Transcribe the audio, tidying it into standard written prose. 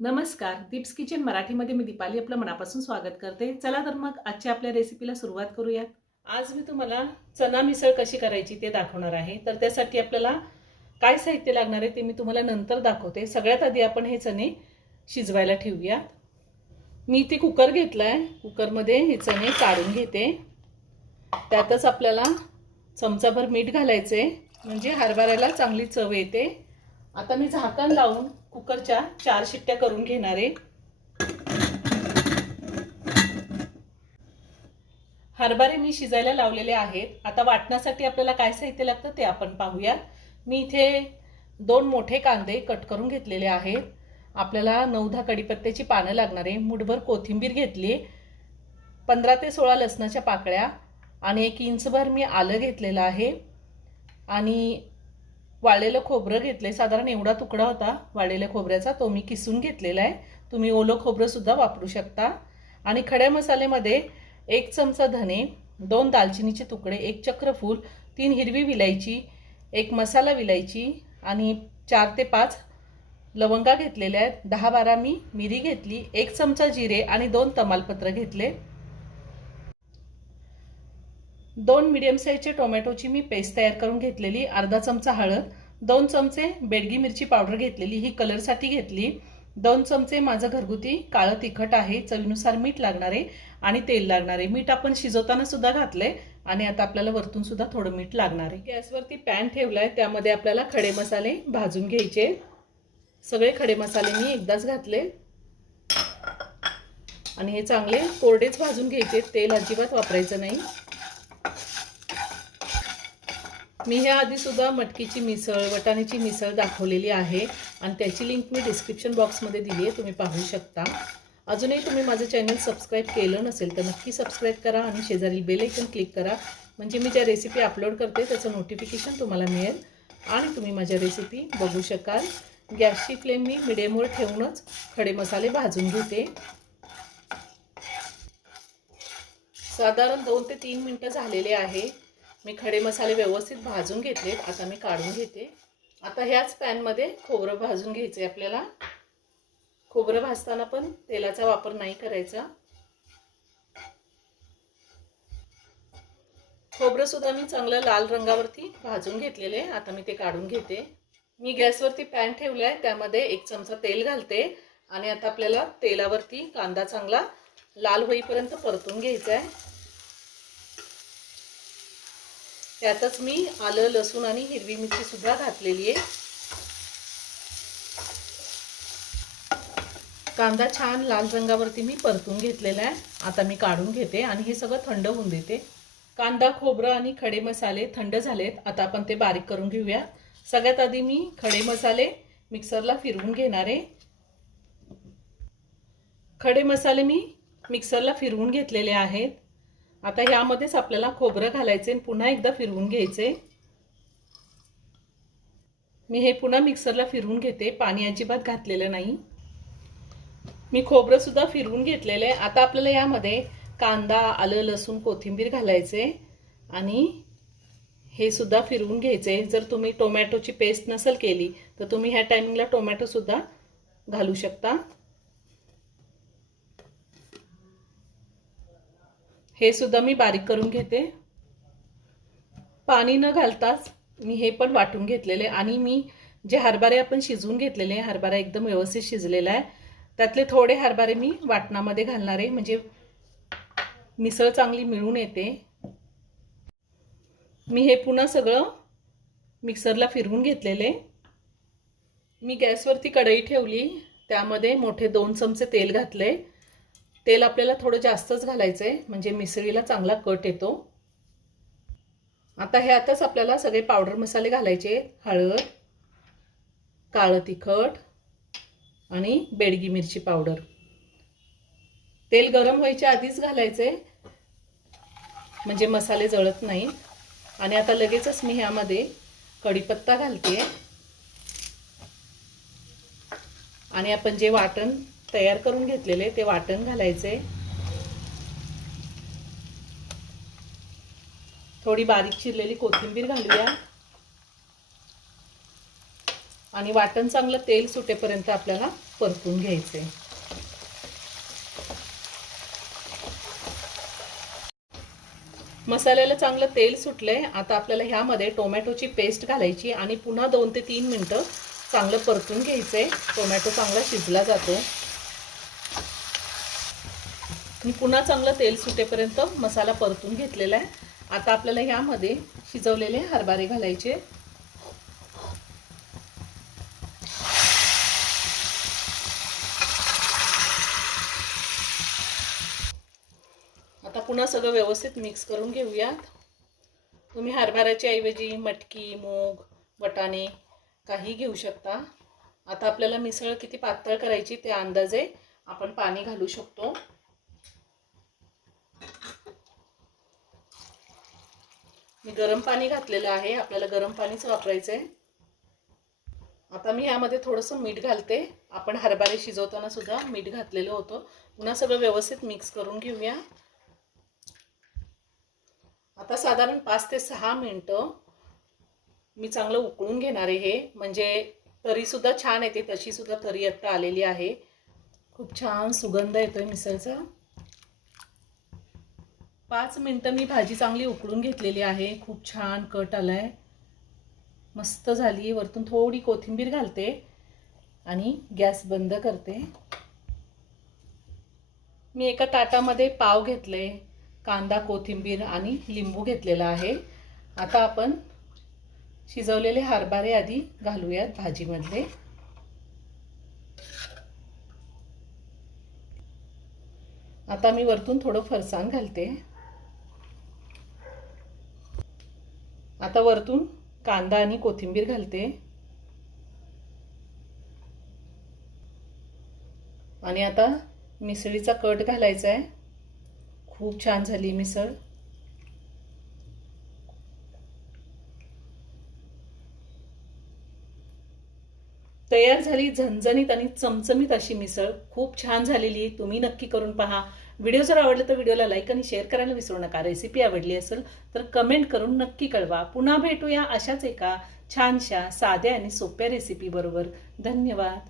नमस्कार, दीप्स किचन मराठीमध्ये मी दीपाली आपलं मनापासून स्वागत करते। चला तर मग आजच्या आपल्या रेसिपीला सुरुवात करूयात। आज मी तुम्हाला चना मिसळ कशी करायची ते दाखवणार आहे। तर त्यासाठी आपल्याला काय साहित्य लागणार आहे ते मी तुम्हाला नंतर दाखवते। सगळ्यात आधी आपण हे चणे शिजवायला ठेवूया। मी इथे कुकर घेतलाय, कुकरमध्ये हे चणे काढून घेते। त्यातच आपल्याला चमचाभर मीठ घालायचे म्हणजे हरभऱ्याला चांगली चव येते। आता मी झाकण लावून कुकरच्या 4 शिट्ट्या करून घेणार आहे। हरभरे मी शिजायला लावलेले आहेत। आता वाटण्यासाठी आपल्याला काय साहित्य लागतं ते आपण पाहूया। मी इथे 2 मोठे कांदे कट करून घेतलेले आहेत। आपल्याला 9-10 कढीपत्त्याची पानं लागणार आहे। मुठभर कोथिंबीर घेतली, 15 ते 16 लसणाच्या पाकळ्या आणि 1 इंचभर मी आलं घेतलेलं आहे आणि वाळलेलं खोबरं घेतले। साधारण एवढा तुकडा होता वाळलेल्या खोबऱ्याचा, तो मी किसून घेतलेला आहे। तुम्ही ओलं खोबरं सुद्धा वापरू शकता। आणि खड्या मसाल्यामध्ये 1 चमचा धने, 2 दालचिनीचे तुकडे, 1 चक्रफूल, 3 हिरवी विलायची, 1 मसाला विलायची आणि 4 ते 5 लवंगा घेतलेल्या आहेत। 10-12 मी मिरी घेतली, 1 चमचा जिरे आणि 2 तमालपत्र घेतले। 2 मीडियम साईजचे टोमॅटोची मी पेस्ट तयार करून घेतलेली, अर्धा चमचा हळद, 2 चमचे बेडगी मिरची पावडर घेतलेली, ही कलरसाठी घेतली, 2 चमचे माझं घरगुती काळं तिखट आहे, चवीनुसार मीठ लागणार आहे आणि तेल लागणार आहे। मीठ आपण शिजवताना सुद्धा घातले आणि आता आपल्याला वरतून सुद्धा थोडं मीठ लागणार आहे। गॅसवरती पॅन ठेवलाय, त्यामध्ये आपल्याला खडे मसाले भाजून घ्यायचे। सगळे खडे मसाले मी एकदाच घातले आणि हे चांगले कोरडेच भाजून घ्यायचे, तेल अजिबात वापरायचं नाही। मी ह्या आधी सुद्धा मटकीची मिसळ, वटाण्याची मिसळ दाखवलेली आहे आणि त्याची लिंक मी डिस्क्रिप्शन बॉक्समध्ये दिली आहे, तुम्ही पाहू शकता। अजूनही तुम्ही माझं चॅनल सबस्क्राइब केलं नसेल तर नक्की सबस्क्राइब करा आणि शेजारी बेल आयकॉन क्लिक करा, म्हणजे मी ज्या रेसिपी अपलोड करते त्याचं नोटिफिकेशन तुम्हाला मिळेल आणि तुम्ही माझ्या रेसिपी बघू शकाल। गॅसची फ्लेम मी मिडियमवर ठेवूनच खडे मसाले भाजून घेते। साधारण 2 ते 3 मिनिटं झालेले आहे। मी खडे मसाले व्यवस्थित भाजून घेतलेत, आता मी काढून घेते। आता ह्याच पॅनमध्ये खोबरं भाजून घ्यायचे आपल्याला। खोबरं भाजताना पण तेलाचा वापर नाही करायचा। खोबरं सुद्धा मी चांगलं लाल रंगावरती भाजून घेतलेले, आता मी ते काढून घेते। मी गॅसवरती पॅन ठेवलाय, त्यामध्ये 1 चमचा तेल घालते आणि आता आपल्याला तेलावरती कांदा चांगला लाल होईपर्यंत परतून घ्यायचा आहे। त्यातच मी आलं, लसूण आणि हिरवी मिरची सुद्धा घातलेली आहे। कांदा छान लाल रंगावरती मी परतून घेतलेला आहे, आता मी काढून घेते आणि हे सगळं थंड होऊन देते। कांदा, खोबरं आणि खडे मसाले थंड झालेत, आता आपण ते बारीक करून घेऊया। सगळ्यात आधी मी खडे मसाले मिक्सरला फिरवून घेणार आहे। खडे मसाले मी मिक्सरला फिरवून घेतलेले आहेत। आता ह्यामध्येच आपल्याला खोबरं घालायचे आणि पुन्हा एकदा फिरवून घ्यायचे। मी हे पुन्हा मिक्सरला फिरवून घेते, पाणी अजिबात घातलेलं नाही। मी खोबरं सुद्धा फिरवून घेतलेलं आहे। आता आपल्याला यामध्ये कांदा, आलं, लसूण, कोथिंबीर घालायचे आणि हे सुद्धा फिरवून घ्यायचे। जर तुम्ही टोमॅटोची पेस्ट नसेल केली तर तुम्ही ह्या टायमिंगला टोमॅटो सुद्धा घालू शकता। हे सुद्धा मी बारीक करून घेते। पाणी न घालताच मी हे पण वाटून घेतलेले आणि मी जे हरभरे आपण शिजवून घेतलेले, हरभरा एकदम व्यवस्थित शिजलेला आहे, त्यातले थोडे हरभरे मी वाटणामध्ये घालणार आहे, म्हणजे मिसळ चांगली मिळून येते। मी हे पुन्हा सगळं मिक्सरला फिरवून घेतलेले। मी गॅसवरती कढई ठेवली, त्यामध्ये मोठे 2 चमचे तेल घातले। तेल आपल्याला थोडं जास्तच घालायचं आहे, म्हणजे मिसळीला चांगला कट येतो। आता ह्यातच आपल्याला सगळे पावडर मसाले घालायचे, हळद, काळं तिखट आणि बेडगी मिरची पावडर। तेल गरम व्हायच्या आधीच घालायचे, म्हणजे मसाले जळत नाहीत। आणि आता लगेचच मी ह्यामध्ये कढीपत्ता घालते आणि आपण जे वाटण तयार करून घेतलेले ते वाटण घालायचे। थोडी बारीक चिरलेली कोथिंबीर घालूया आणि वाटण चांगलं तेल सुटेपर्यंत आपल्याला परतून घ्यायचे. मसाल्याला चांगलं तेल सुटलंय. आता आपल्याला ह्यामध्ये टोमॅटोची पेस्ट घालायची आणि पुन्हा 2 ते 3 मिनिटं चांगलं परतून घ्यायचंय. टोमॅटो चांगला शिजला जातो. मी पुन्हा चांगलं तेल सुटेपर्यंत मसाला परतून घेतलेला आहे. आता आपल्याला ह्यामध्ये शिजवलेले हरभरे घालायचे. आता पुन्हा सगळं व्यवस्थित मिक्स करून घेऊयात. तुम्ही हरभऱ्याच्या ऐवजी मटकी, मूग, वाटाणे काही घेऊ शकता. आता आपल्याला मिसळ किती पातळ करायची ते अंदाजे आपण पाणी घालू शकतो. मी गरम पाणी घातलेलं आहे. आपल्याला गरम पाणीच वापरायचं आहे. आता मी यामध्ये थोडंसं मीठ घालते. आपण हरभरे शिजवताना सुद्धा मीठ घातलेलं होतं. पुन्हा सगळं व्यवस्थित मिक्स करून घेऊया. आता साधारण 5 ते 6 मिनिटं मी चांगलं उकळून घेणार आहे. हे म्हणजे तरी सुद्धा छान येते. तशी सुद्धा तरी आता आलेली आहे. खूप छान सुगंध येतोय मिसळचा. 5 मिनिटं मी भाजी चांगली उकळून घेतलेली आहे. खूप छान कट आलाय, मस्त झाली. वरतून थोडी कोथिंबीर घालते आणि गॅस बंद करते. मी एका ताटामध्ये पाव घेतले, कांदा, कोथिंबीर आणि लिंबू घेतलेला आहे. आता आपण शिजवलेले हरभरे आधी घालूयात भाजीमध्ये. आता मी वरतून थोडं फरसाण घालते. आता वरतून कांदा आणि कोथिंबीर घालते आणि आता मिसळीचा कट घालायचा आहे. खूप छान झाली मिसळ. तयार झाली झणझणीत आणि चमचमीत अशी मिसळ. खूप छान झालेली. तुम्ही नक्की करून पहा. व्हिडिओ जर आवडला तर व्हिडिओला लाईक आणि शेअर करायला विसरू नका. रेसिपी आवडली असेल तर कमेंट करून नक्की कळवा. पुन्हा भेटूया अशाच एका छानशा साध्या आणि सोप्या रेसिपी बरोबर. धन्यवाद.